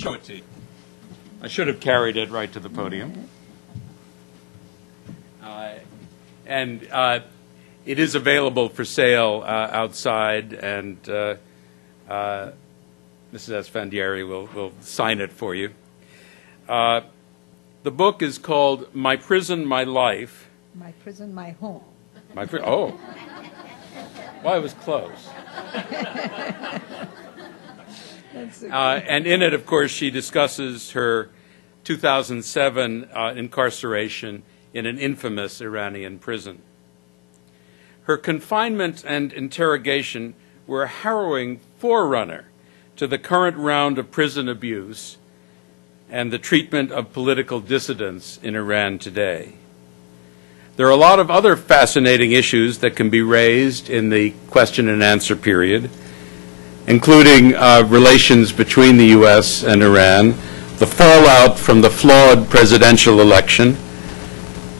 Show it to you. I should have carried it right to the podium. And it is available for sale outside, and Mrs. Esfandiari will sign it for you. The book is called My Prison, My Life. My Prison, My Home. Oh. Well, I was close. And in it, of course, she discusses her 2007 incarceration in an infamous Iranian prison. Her confinement and interrogation were a harrowing forerunner to the current round of prison abuse and the treatment of political dissidents in Iran today. There are a lot of other fascinating issues that can be raised in the question and answer period, including relations between the U.S. and Iran, the fallout from the flawed presidential election,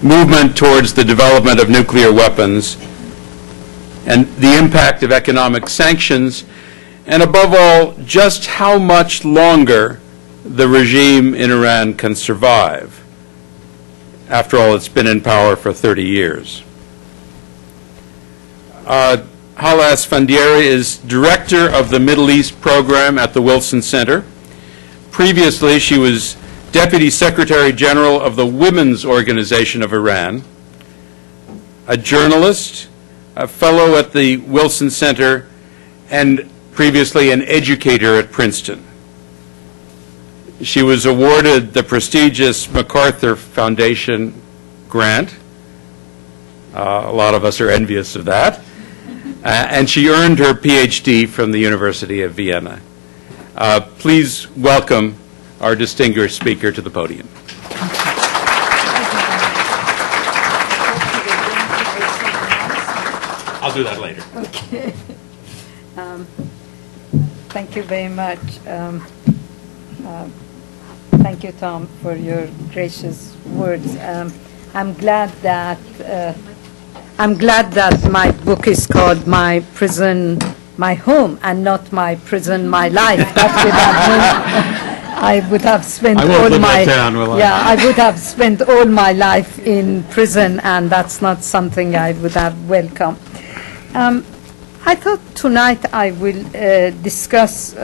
movement towards the development of nuclear weapons, and the impact of economic sanctions, and above all, just how much longer the regime in Iran can survive. After all, it's been in power for 30 years. Haleh Esfandiari is director of the Middle East program at the Wilson Center. Previously, she was Deputy Secretary General of the Women's Organization of Iran, a journalist, a fellow at the Wilson Center, and previously an educator at Princeton. She was awarded the prestigious MacArthur Foundation grant. A lot of us are envious of that. And she earned her PhD from the University of Vienna. Please welcome our distinguished speaker to the podium. I'll do that later. Okay. Thank you very much. Thank you, Tom, for your gracious words. I'm glad that my book is called My Prison, My Home, and not My Prison, My Life. That would have meant I would have spent all my I would have spent all my life in prison, and that's not something I would have welcomed. I thought tonight I will discuss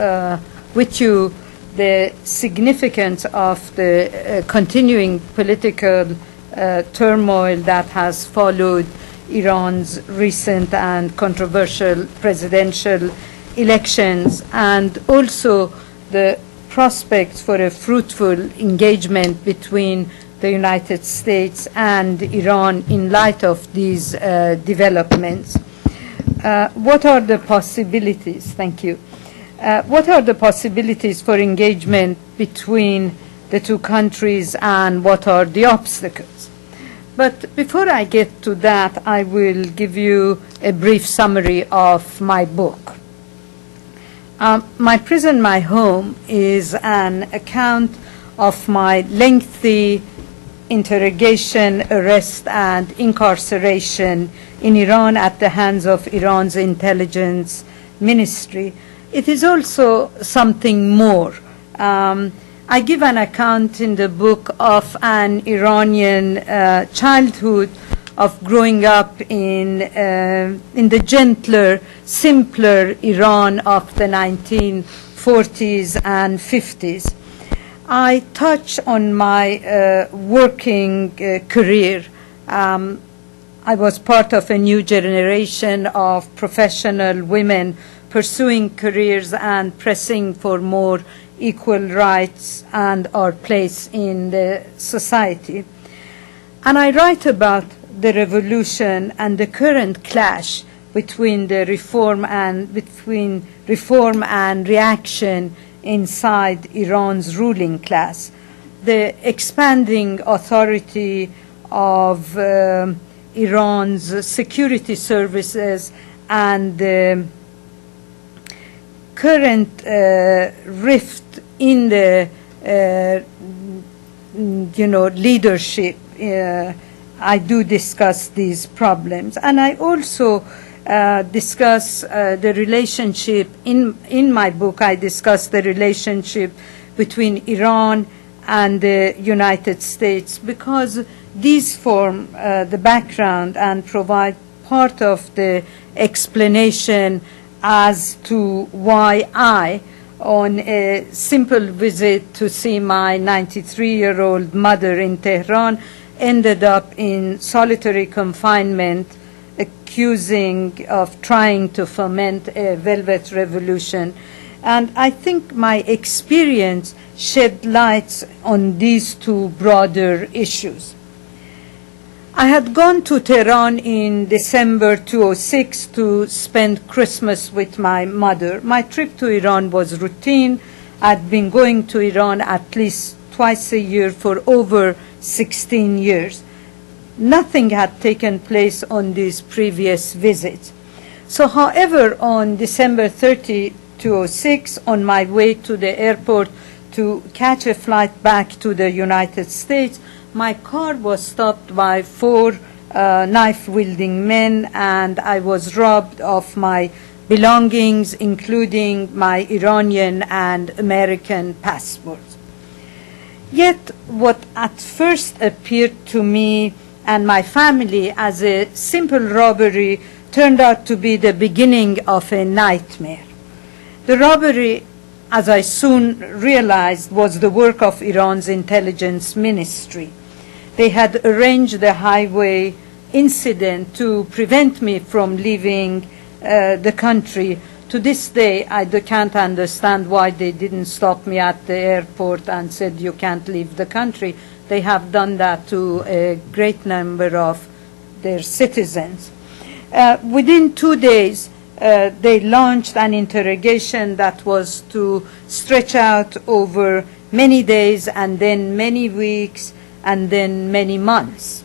with you the significance of the continuing political turmoil that has followed Iran's recent and controversial presidential elections, and also the prospects for a fruitful engagement between the United States and Iran in light of these developments. What are the possibilities? Thank you. What are the possibilities for engagement between the two countries, and what are the obstacles? But before I get to that, I will give you a brief summary of my book. My Prison, My Home is an account of my lengthy interrogation, arrest, and incarceration in Iran at the hands of Iran's intelligence ministry. It is also something more. I give an account in the book of an Iranian childhood, of growing up in the gentler, simpler Iran of the 1940s and 50s. I touch on my working career. I was part of a new generation of professional women pursuing careers and pressing for more equal rights and our place in the society. And I write about the revolution and the current clash between the reform and reaction inside Iran's ruling class, the expanding authority of Iran's security services, and the current rift in the leadership. I do discuss these problems, and I also discuss the relationship in my book. I discuss the relationship between Iran and the United States, because these form the background and provide part of the explanation as to why I, on a simple visit to see my 93-year-old mother in Tehran, ended up in solitary confinement, accusing of trying to foment a velvet revolution. And I think my experience shed light on these two broader issues. I had gone to Tehran in December 2006 to spend Christmas with my mother. My trip to Iran was routine. I'd been going to Iran at least twice a year for over 16 years. Nothing had taken place on these previous visits. So, however, on December 30, 2006, on my way to the airport to catch a flight back to the United States, my car was stopped by 4 knife-wielding men, and I was robbed of my belongings, including my Iranian and American passports. Yet, what at first appeared to me and my family as a simple robbery turned out to be the beginning of a nightmare. The robbery, as I soon realized, was the work of Iran's intelligence ministry. They had arranged the highway incident to prevent me from leaving the country. To this day, I can't understand why they didn't stop me at the airport and said, you can't leave the country. They have done that to a great number of their citizens. Within 2 days, they launched an interrogation that was to stretch out over many days and then many weeks and then many months.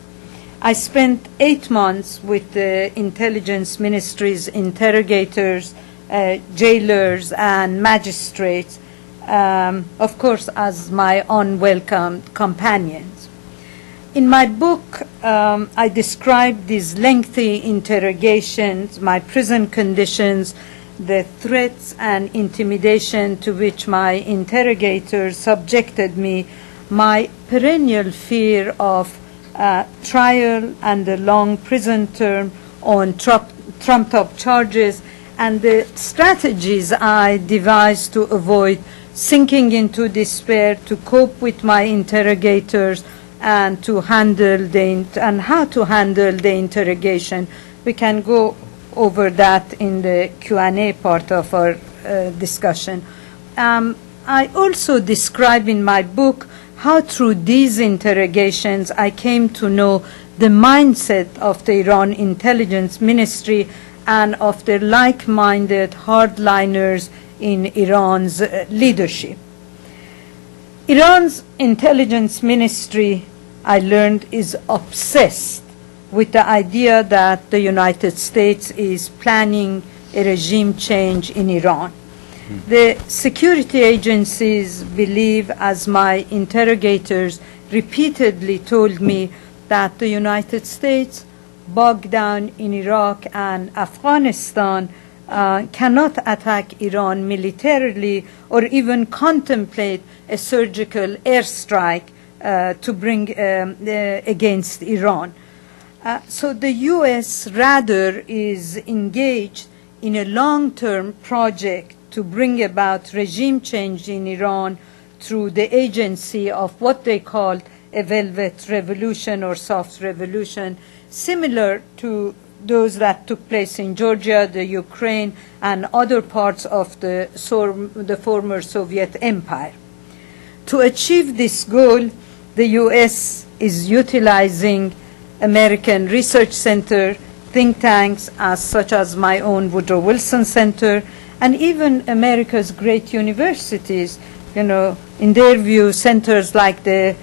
I spent 8 months with the intelligence ministry's interrogators, jailers, and magistrates, of course, as my unwelcome companions. In my book, I describe these lengthy interrogations, my prison conditions, the threats and intimidation to which my interrogators subjected me, my perennial fear of trial and a long prison term on trumped-up charges, and the strategies I devised to avoid sinking into despair, to cope with my interrogators, and to handle how to handle the interrogation. We can go over that in the Q&A part of our discussion. I also describe in my book how through these interrogations I came to know the mindset of the Iran intelligence ministry and of the like-minded hardliners in Iran's leadership. Iran's intelligence ministry, I learned, is obsessed with the idea that the United States is planning a regime change in Iran. The security agencies believe, as my interrogators repeatedly told me, that the United States, bogged down in Iraq and Afghanistan, cannot attack Iran militarily or even contemplate a surgical airstrike to bring against Iran. So the U.S. rather is engaged in a long-term project to bring about regime change in Iran through the agency of what they called a velvet revolution or soft revolution, similar to those that took place in Georgia, the Ukraine, and other parts of the former Soviet Empire. To achieve this goal, the U.S. is utilizing American Research Center, think tanks such as my own Woodrow Wilson Center, and even America's great universities. You know, in their view, centers like the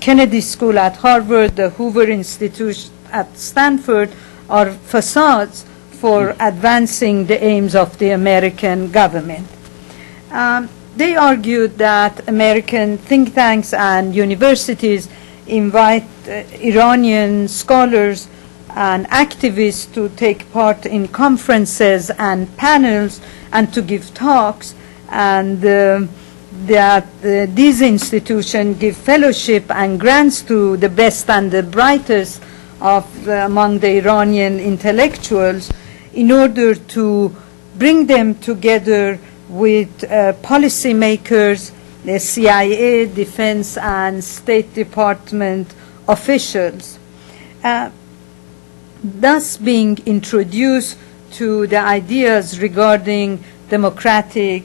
Kennedy School at Harvard, the Hoover Institute at Stanford, are facades for advancing the aims of the American government. They argued that American think tanks and universities invite Iranian scholars and activists to take part in conferences and panels and to give talks, and that these institutions give fellowship and grants to the best and the brightest among the Iranian intellectuals in order to bring them together with policymakers, the CIA, Defense, and State Department officials, thus being introduced to the ideas regarding democratic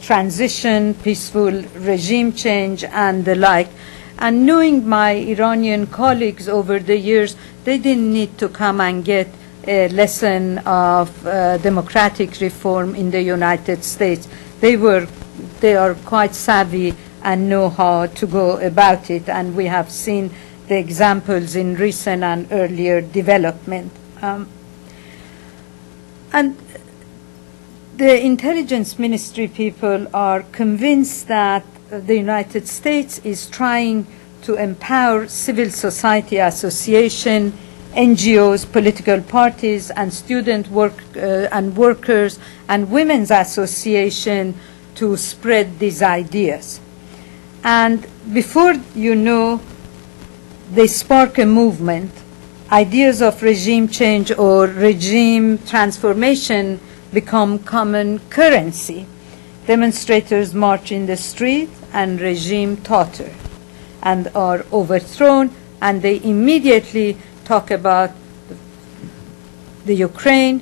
transition, peaceful regime change, and the like. And knowing my Iranian colleagues over the years, they didn't need to come and get a lesson of democratic reform in the United States. They are quite savvy and know how to go about it, and we have seen the examples in recent and earlier development. And the intelligence ministry people are convinced that the United States is trying to empower civil society association, NGOs, political parties, and student and workers and women's association to spread these ideas. And before you know, they spark a movement. Ideas of regime change or regime transformation become common currency. Demonstrators march in the street and regime totter and are overthrown, and they immediately talk about the Ukraine,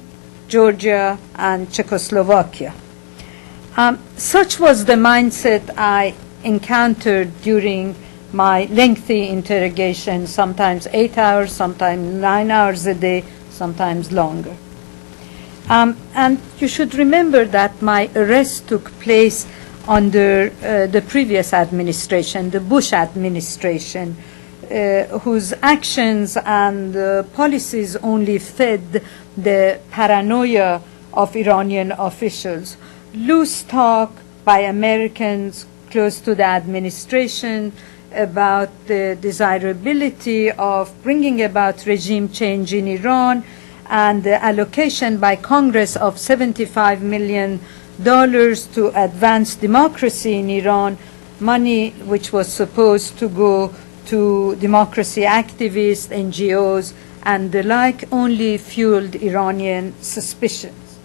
Georgia, and Czechoslovakia. Such was the mindset I encountered during my lengthy interrogation, sometimes 8 hours, sometimes 9 hours a day, sometimes longer. And you should remember that my arrest took place under the previous administration, the Bush administration, whose actions and policies only fed the paranoia of Iranian officials. Loose talk by Americans close to the administration about the desirability of bringing about regime change in Iran, and the allocation by Congress of $75 million to advance democracy in Iran, money which was supposed to go to democracy activists, NGOs, and the like, only fueled Iranian suspicions.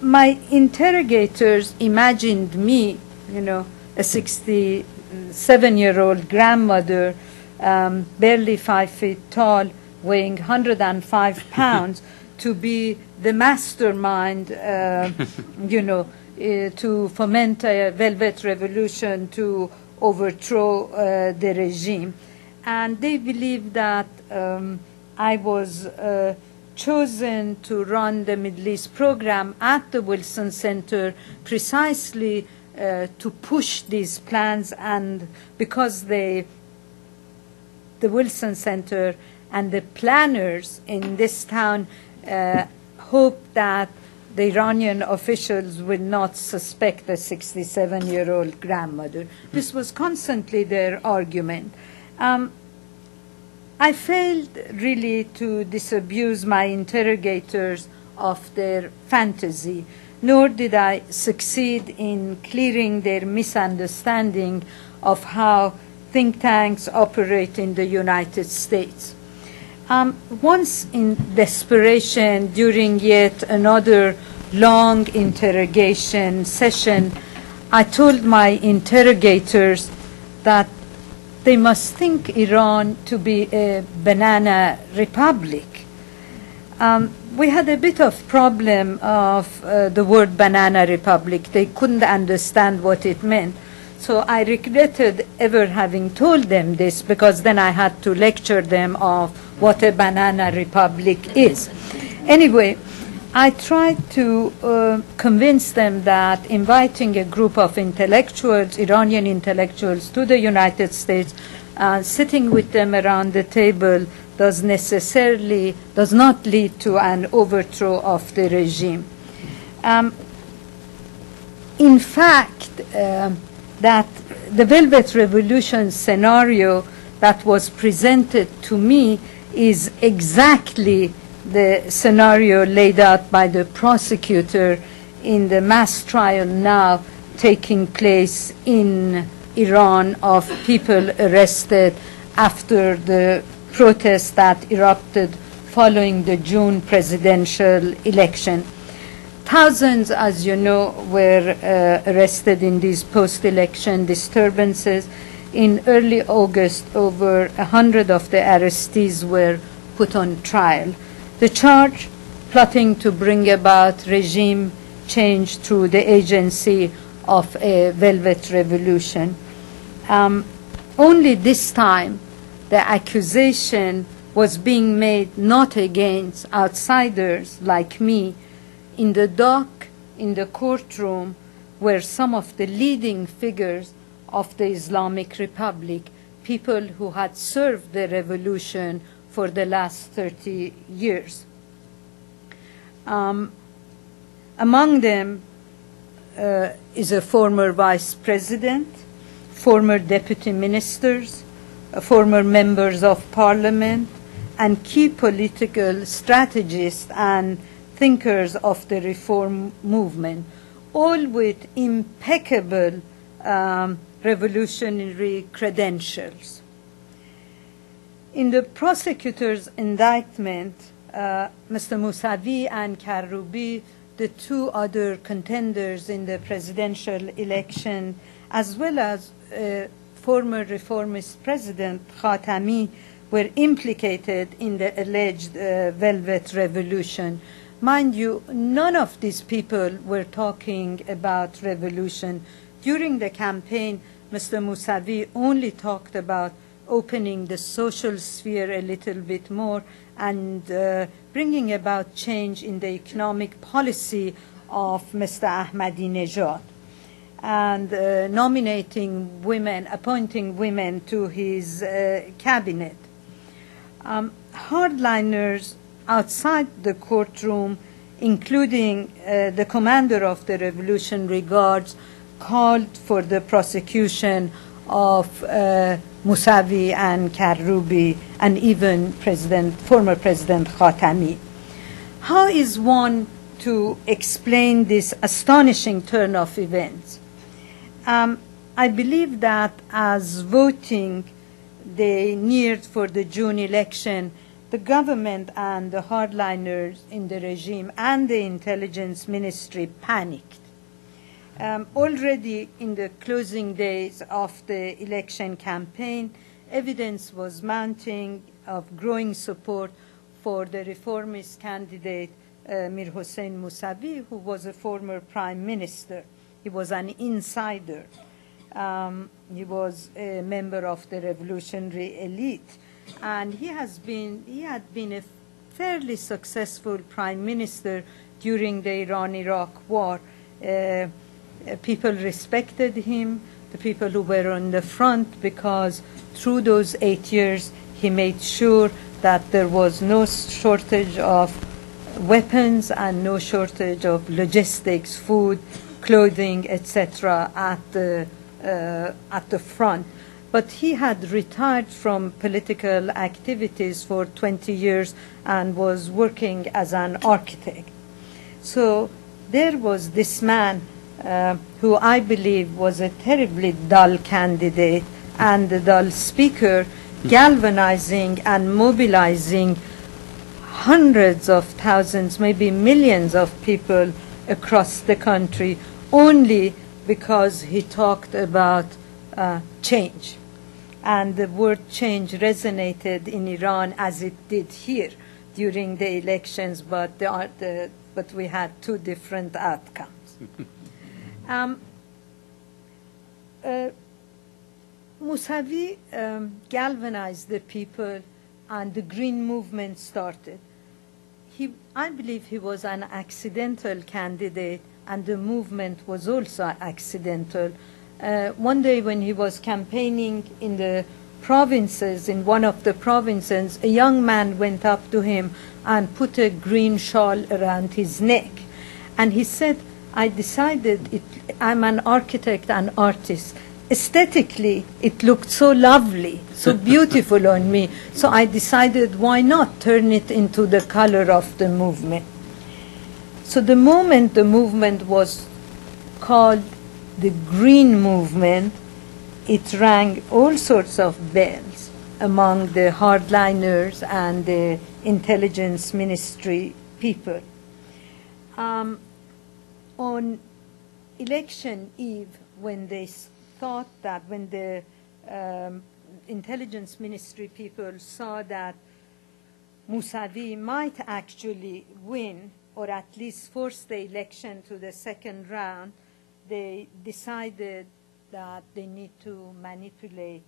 My interrogators imagined me, a 67-year-old grandmother, barely 5 feet tall, weighing 105 pounds, to be the mastermind, to foment a velvet revolution, to overthrow the regime. And they believed that I was chosen to run the Middle East program at the Wilson Center precisely to push these plans, and because the Wilson Center and the planners in this town hoped that the Iranian officials would not suspect a 67-year-old grandmother. This was constantly their argument. I failed really to disabuse my interrogators of their fantasy, nor did I succeed in clearing their misunderstanding of how think tanks operate in the United States. Once in desperation, during yet another long interrogation session, I told my interrogators that they must think Iran to be a banana republic. We had a bit of problem of the word banana republic. They couldn't understand what it meant. So I regretted ever having told them this, because then I had to lecture them of what a banana republic is. Anyway, I tried to convince them that inviting a group of intellectuals, Iranian intellectuals, to the United States, sitting with them around the table does not lead to an overthrow of the regime. In fact, that the Velvet Revolution scenario that was presented to me is exactly the scenario laid out by the prosecutor in the mass trial now taking place in Iran of people arrested after the protests that erupted following the June presidential election. Thousands, as you know, were arrested in these post-election disturbances. In early August, over 100 of the arrestees were put on trial. The charge, plotting to bring about regime change through the agency of a velvet revolution. Only this time, the accusation was being made not against outsiders like me. In the dock, in the courtroom, were some of the leading figures of the Islamic Republic, people who had served the revolution for the last 30 years. Among them is a former vice president, former deputy ministers, former members of parliament, and key political strategists and thinkers of the reform movement, all with impeccable revolutionary credentials. In the prosecutor's indictment, Mr. Mousavi and Karoubi, the two other contenders in the presidential election, as well as former reformist president Khatami, were implicated in the alleged Velvet Revolution. Mind you, none of these people were talking about revolution. During the campaign, Mr. Mousavi only talked about opening the social sphere a little bit more and bringing about change in the economic policy of Mr. Ahmadinejad and nominating women, appointing women to his cabinet. Hardliners outside the courtroom, including the commander of the Revolutionary Guards, called for the prosecution of Mousavi and Karoubi and even former President Khatami. How is one to explain this astonishing turn of events? I believe that as voting day neared for the June election, the government and the hardliners in the regime and the intelligence ministry panicked. Already in the closing days of the election campaign, evidence was mounting of growing support for the reformist candidate Mir Hossein Mousavi, who was a former prime minister. He was an insider. He was a member of the revolutionary elite. And he had been a fairly successful prime minister during the Iran-Iraq war. People respected him, the people who were on the front, because through those 8 years, he made sure that there was no shortage of weapons and no shortage of logistics, food, clothing, etc. at the front. But he had retired from political activities for 20 years and was working as an architect. So there was this man who I believe was a terribly dull candidate and a dull speaker, galvanizing and mobilizing hundreds of thousands, maybe millions of people across the country only because he talked about change. And the word change resonated in Iran as it did here during the elections, but we had two different outcomes. Mousavi galvanized the people and the Green Movement started. I believe he was an accidental candidate and the movement was also accidental. One day when he was campaigning in the provinces, in one of the provinces, a young man went up to him and put a green shawl around his neck. And he said, I decided, I'm an architect and artist. Aesthetically, it looked so lovely, so beautiful on me. So I decided, why not turn it into the color of the movement? So the moment the movement was called the Green Movement, it rang all sorts of bells among the hardliners and the intelligence ministry people. On election eve, when they thought that, when the intelligence ministry people saw that Mousavi might actually win, or at least force the election to the second round, they decided that they need to manipulate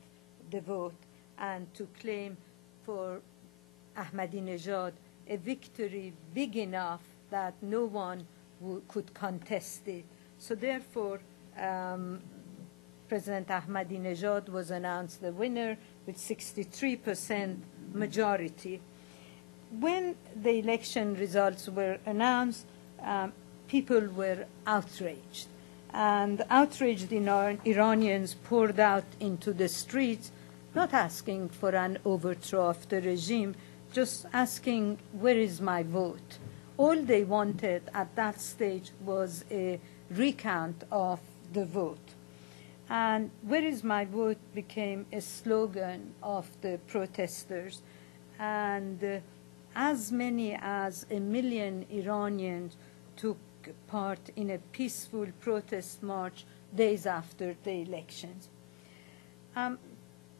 the vote and to claim for Ahmadinejad a victory big enough that no one could contest it. So therefore, President Ahmadinejad was announced the winner with 63% majority. When the election results were announced, people were outraged. And outraged Iranians poured out into the streets, not asking for an overthrow of the regime, just asking, where is my vote? All they wanted at that stage was a recount of the vote. And where is my vote became a slogan of the protesters. And as many as 1 million Iranians took part in a peaceful protest march days after the elections.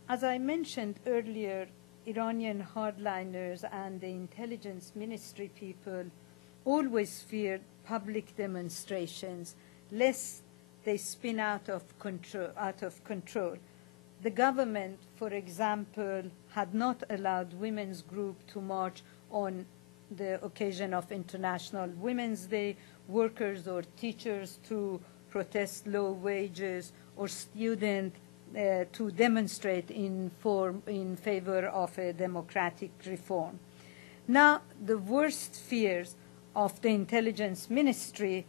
As I mentioned earlier, Iranian hardliners and the intelligence ministry people always feared public demonstrations, lest they spin out of control. The government, for example, had not allowed women's group to march on the occasion of International Women's Day, workers or teachers to protest low wages, or students to demonstrate in favor of a democratic reform. Now, the worst fears of the intelligence ministry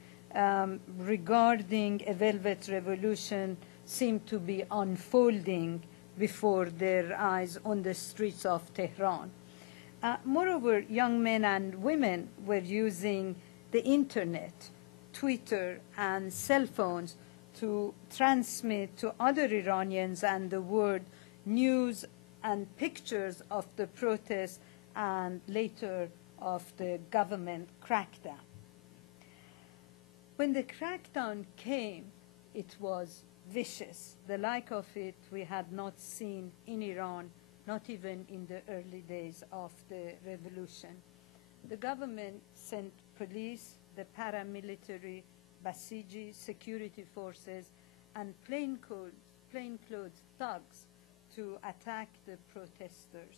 regarding a velvet revolution seem to be unfolding before their eyes on the streets of Tehran. Moreover, young men and women were using the internet, Twitter, and cell phones to transmit to other Iranians and the world news and pictures of the protests and later of the government crackdown. When the crackdown came, it was vicious. The like of it we had not seen in Iran, not even in the early days of the revolution. The government sent police, the paramilitary, Basiji, security forces, and plainclothes thugs to attack the protesters.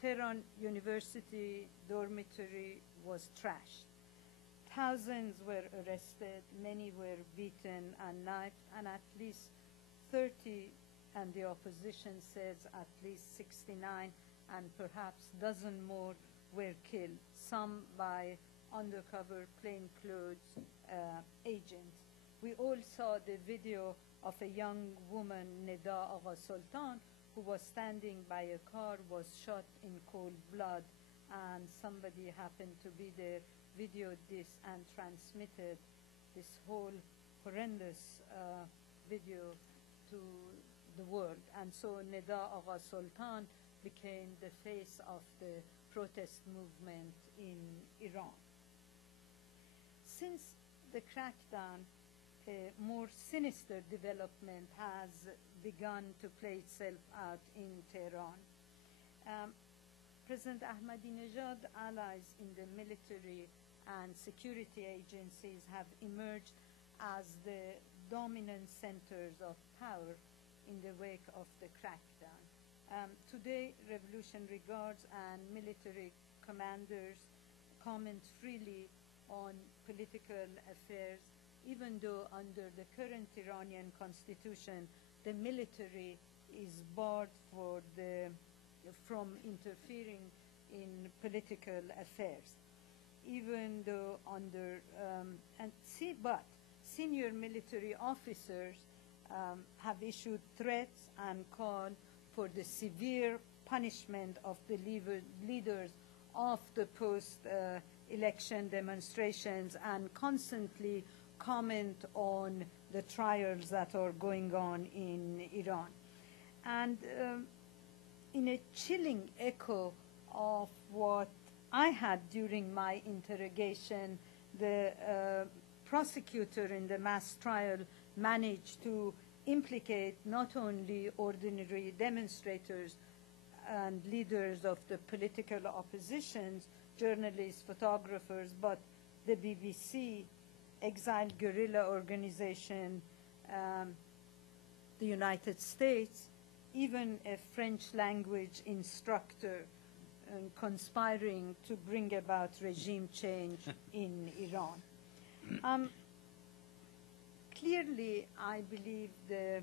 Tehran University dormitory was trashed. Thousands were arrested, many were beaten and knifed, and at least 30, and the opposition says at least 69, and perhaps a dozen more were killed, some by undercover plainclothes agents. We all saw the video of a young woman, Neda Agha Sultan, who was standing by a car, was shot in cold blood, and somebody happened to be there, videoed this, and transmitted this whole horrendous video to the world. And so Neda Agha Sultan became the face of the protest movement in Iran. Since the crackdown, a more sinister development has begun to play itself out in Tehran. President Ahmadinejad allies in the military and security agencies have emerged as the dominant centers of power in the wake of the crackdown. Today, revolutionary guards and military commanders comment freely on political affairs, even though under the current Iranian constitution, the military is barred from interfering in political affairs. Even though but senior military officers have issued threats and called for the severe punishment of the leaders of the post-election demonstrations, and constantly comment on the trials that are going on in Iran. And in a chilling echo of what I had during my interrogation, the prosecutor in the mass trial managed to implicate not only ordinary demonstrators and leaders of the political oppositions, journalists, photographers, but the BBC, exiled guerrilla organization, the United States, even a French language instructor conspiring to bring about regime change in Iran. Clearly, I believe the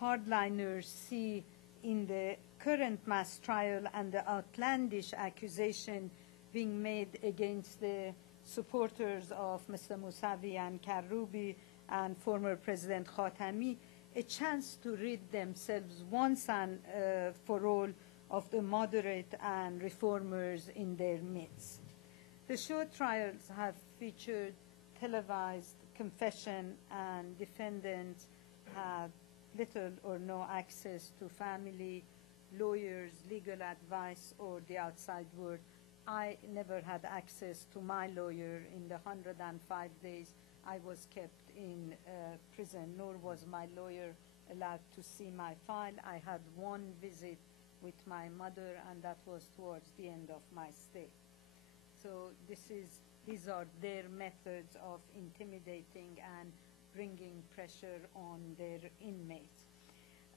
hardliners see in the current mass trial and the outlandish accusation being made against the supporters of Mr. Mousavi and Karoubi and former President Khatami a chance to rid themselves once and for all of the moderate and reformers in their midst. The show trials have featured televised confession, and defendants have little or no access to family, lawyers, legal advice, or the outside world. I never had access to my lawyer in the 105 days I was kept in prison, nor was my lawyer allowed to see my file. I had one visit with my mother, and that was towards the end of my stay. So these are their methods of intimidating and bringing pressure on their inmates.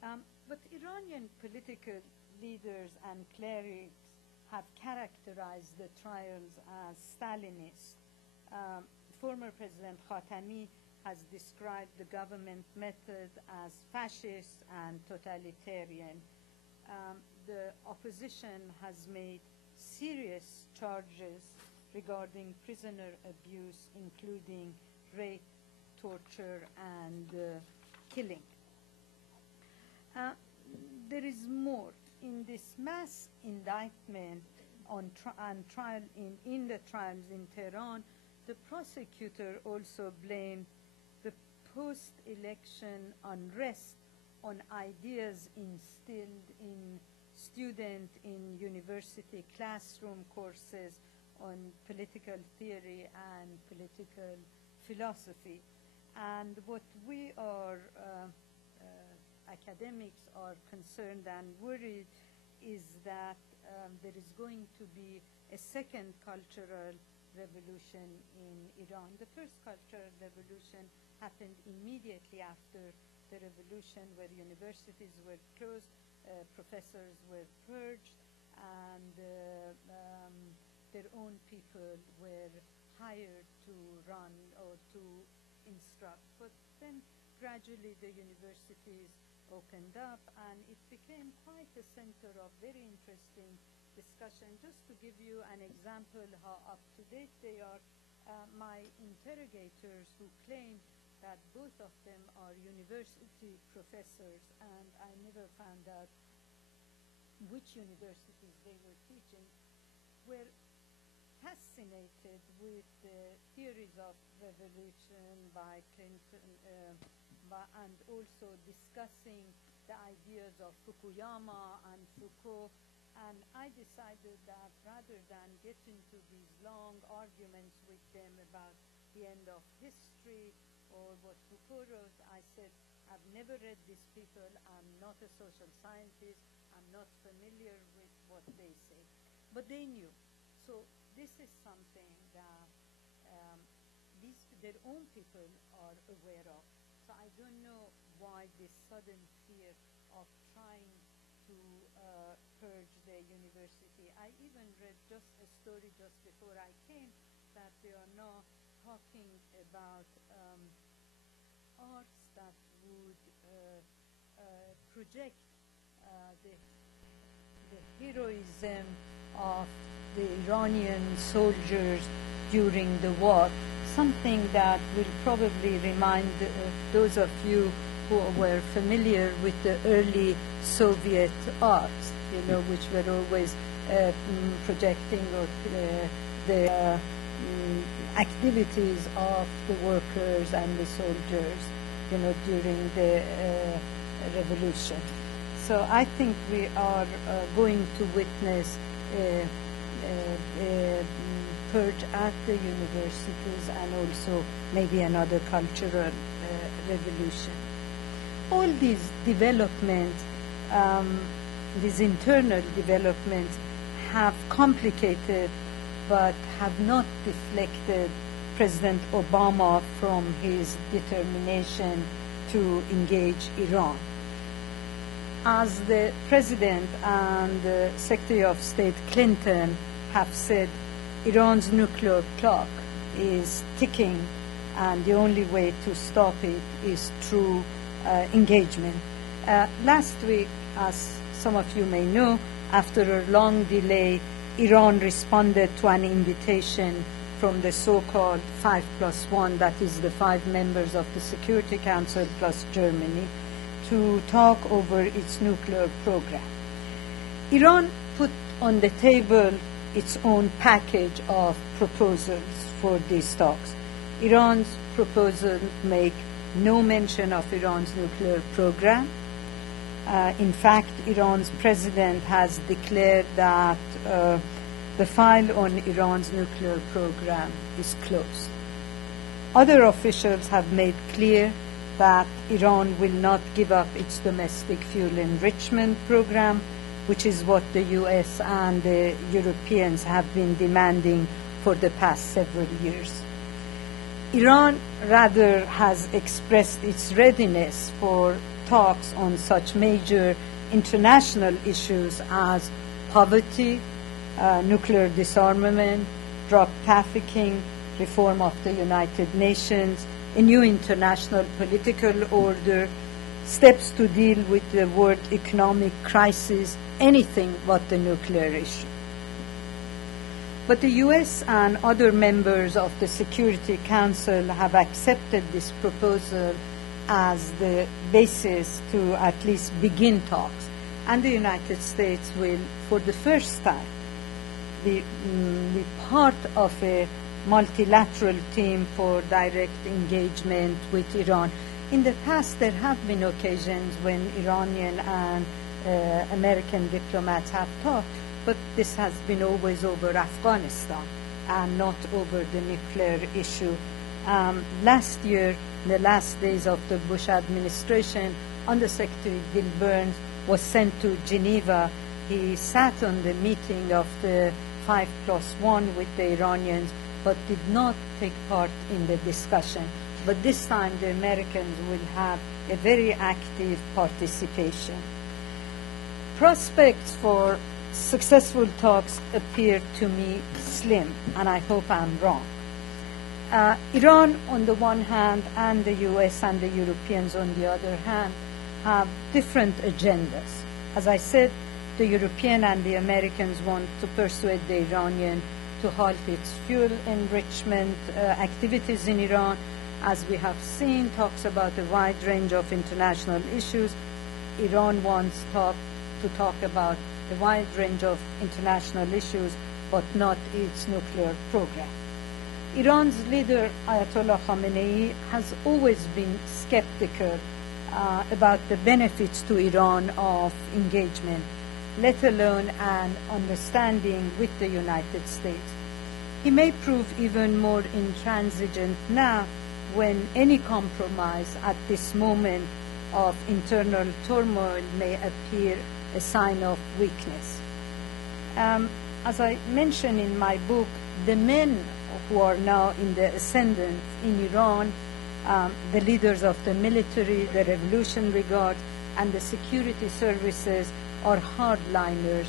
But Iranian political leaders and clerics have characterized the trials as Stalinist. Former President Khatami has described the government method as fascist and totalitarian. The opposition has made serious charges regarding prisoner abuse, including rape, torture, and killing. There is more. In this mass indictment on trial in the trials in Tehran, the prosecutor also blamed the post-election unrest on ideas instilled in students in university classroom courses on political theory and political philosophy. And what we are academics are concerned and worried is that there is going to be a second cultural revolution in Iran. The first cultural revolution happened immediately after the revolution, where universities were closed, professors were purged, and their own people were hired to run or to instruct. But then gradually the universities opened up, and it became quite a center of very interesting discussion. Just to give you an example how up-to-date they are, my interrogators who claim that both of them are university professors, and I never found out which universities they were teaching, were fascinated with the theories of revolution by Clinton, and also discussing the ideas of Fukuyama and Foucault. And I decided that rather than get into these long arguments with them about the end of history or what Foucault wrote, I said, I've never read these people, I'm not a social scientist, I'm not familiar with what they say. But they knew. So this is something that their own people are aware of. So I don't know why this sudden fear of trying to purge the university. I even read just a story just before I came that they are now talking about arts that would project the heroism of the Iranian soldiers during the war, something that will probably remind those of you who were familiar with the early Soviet arts, you know, which were always projecting the activities of the workers and the soldiers. during the revolution. So I think we are going to witness a purge at the universities and also maybe another cultural revolution. All these developments, these internal developments, have complicated but have not deflected President Obama from his determination to engage Iran. As the President and the Secretary of State Clinton have said, Iran's nuclear clock is ticking, and the only way to stop it is through engagement. Last week, as some of you may know, after a long delay, Iran responded to an invitation from the so-called 5+1, that is the 5 members of the Security Council plus Germany, to talk over its nuclear program. Iran put on the table its own package of proposals for these talks. Iran's proposals make no mention of Iran's nuclear program. In fact, Iran's president has declared that the file on Iran's nuclear program is closed. Other officials have made clear that Iran will not give up its domestic fuel enrichment program, which is what the US and the Europeans have been demanding for the past several years. Iran rather has expressed its readiness for talks on such major international issues as poverty, nuclear disarmament, drug trafficking, reform of the United Nations, a new international political order, steps to deal with the world economic crisis, anything but the nuclear issue. But the US and other members of the Security Council have accepted this proposal as the basis to at least begin talks. And the United States will, for the first time, be part of a multilateral team for direct engagement with Iran. In the past, there have been occasions when Iranian and American diplomats have talked, but this has been always over Afghanistan and not over the nuclear issue. Last year, in the last days of the Bush administration, Undersecretary Bill Burns was sent to Geneva. He sat on the meeting of the 5+1 with the Iranians, but did not take part in the discussion. But this time, the Americans will have a very active participation. Prospects for successful talks appear to me slim, and I hope I'm wrong. Iran, on the one hand, and the US and the Europeans, on the other hand, have different agendas. As I said, the European and the Americans want to persuade the Iranian to halt its fuel enrichment activities in Iran. As we have seen, talks about a wide range of international issues. Iran wants to talk about a wide range of international issues, but not its nuclear program. Iran's leader, Ayatollah Khamenei, has always been skeptical about the benefits to Iran of engagement, let alone an understanding with the United States. He may prove even more intransigent now when any compromise at this moment of internal turmoil may appear a sign of weakness. As I mentioned in my book, the men who are now in the ascendant in Iran, the leaders of the military, the Revolutionary Guard, and the security services are hardliners.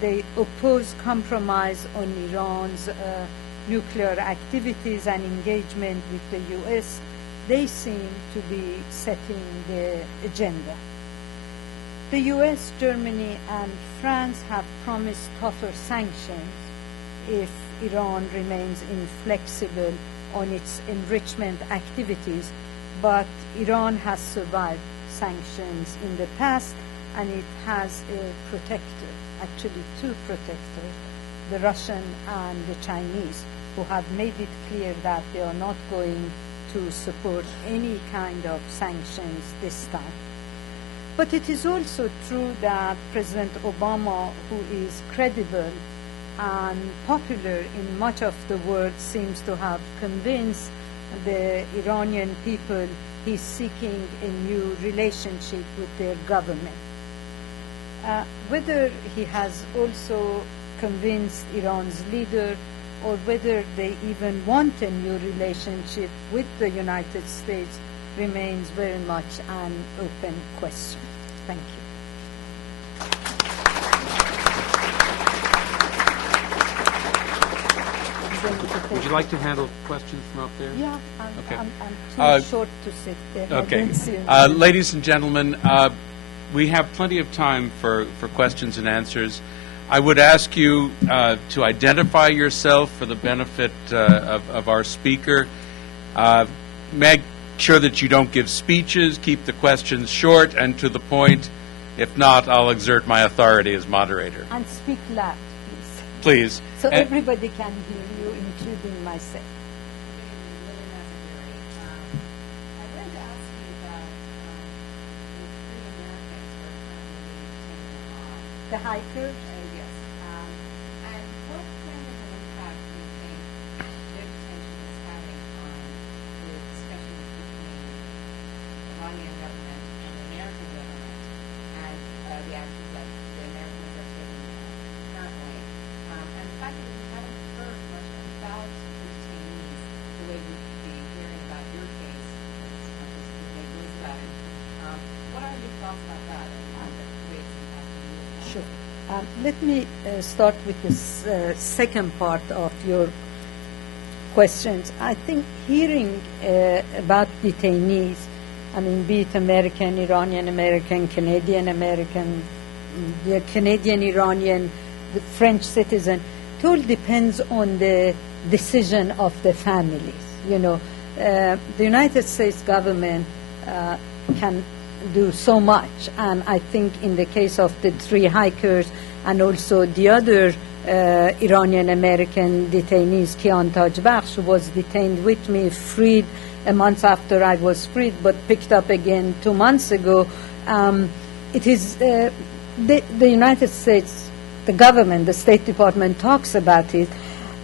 They oppose compromise on Iran's nuclear activities and engagement with the US. They seem to be setting the agenda. The US, Germany, and France have promised tougher sanctions if Iran remains inflexible on its enrichment activities, but Iran has survived sanctions in the past, and it has a protector, actually two protectors, the Russian and the Chinese, who have made it clear that they are not going to support any kind of sanctions this time. But it is also true that President Obama, who is credible and popular in much of the world, seems to have convinced the Iranian people he's seeking a new relationship with their government. Whether he has also convinced Iran's leader or whether they even want a new relationship with the United States remains very much an open question. Thank you. Would you like to handle questions from up there? Yeah, Okay. I'm too short to sit there. Okay. Ladies and gentlemen, we have plenty of time for questions and answers. I would ask you to identify yourself for the benefit of our speaker. Make sure that you don't give speeches. Keep the questions short and to the point. If not, I'll exert my authority as moderator. And speak loud, please. Please. So everybody can hear you, including myself. I wanted to ask you about the three Americans who are currently being detained The hikers? yes. And what kind of an impact do you think their detention is having on the discussions between the Iranian government and the American government and the actions that the Americans are taking currently? And the fact that we haven't heard much about the detainees the way we should be hearing about your case, as much as we may news about it. What are your thoughts about that and the ways it impacts you? Sure. Let me start with the second part of your questions. I think hearing about detainees, I mean, be it American, Iranian-American, Canadian-American, the Canadian-Iranian, the French citizen, it all depends on the decision of the families. You know, the United States government can do so much, and I think in the case of the three hikers and also the other Iranian-American detainees, Kian Tajbakhsh, who was detained with me, freed a month after I was freed, but picked up again 2 months ago. It is the United States, the government, the State Department talks about it,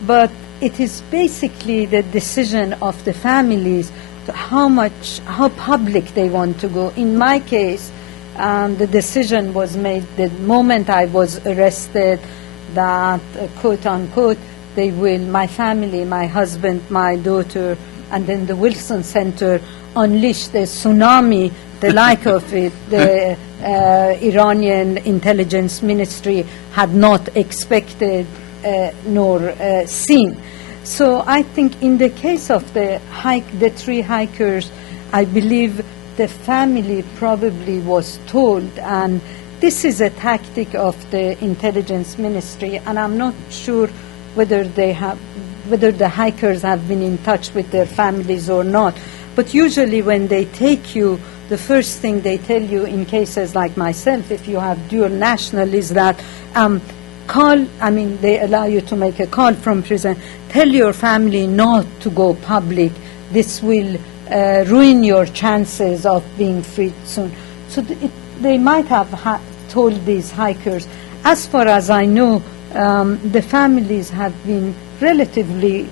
but it is basically the decision of the families how public they want to go. In my case, the decision was made the moment I was arrested that, quote unquote, they will, my family, my husband, my daughter, and then the Wilson Center unleashed a tsunami, the like of it, the Iranian intelligence ministry had not expected nor seen. So I think in the case of the three hikers, I believe the family probably was told, and this is a tactic of the intelligence ministry, and I'm not sure whether the hikers have been in touch with their families or not. But usually when they take you, the first thing they tell you in cases like myself, if you have dual national, is that they allow you to make a call from prison. Tell your family not to go public. This will ruin your chances of being freed soon. So they might have told these hikers. As far as I know, the families have been relatively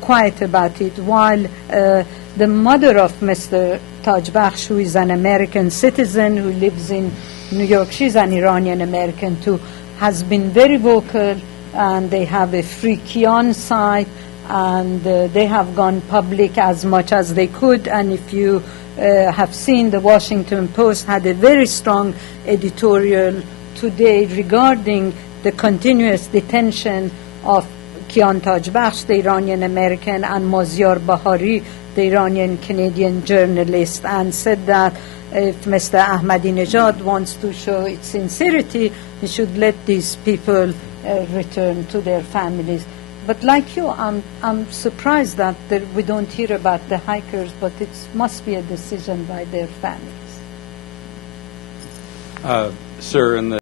quiet about it, while the mother of Mr. Tajbakhsh, who is an American citizen who lives in New York, she's an Iranian-American too, has been very vocal, and they have a free Kian site, and they have gone public as much as they could. And if you have seen, the Washington Post had a very strong editorial today regarding the continuous detention of Kian Tajbakhsh, the Iranian-American, and Maziar Bahari, the Iranian-Canadian journalist, and said that if Mr. Ahmadinejad wants to show its sincerity, he should let these people return to their families. But like you, I'm surprised that we don't hear about the hikers, but it must be a decision by their families. Sir, in the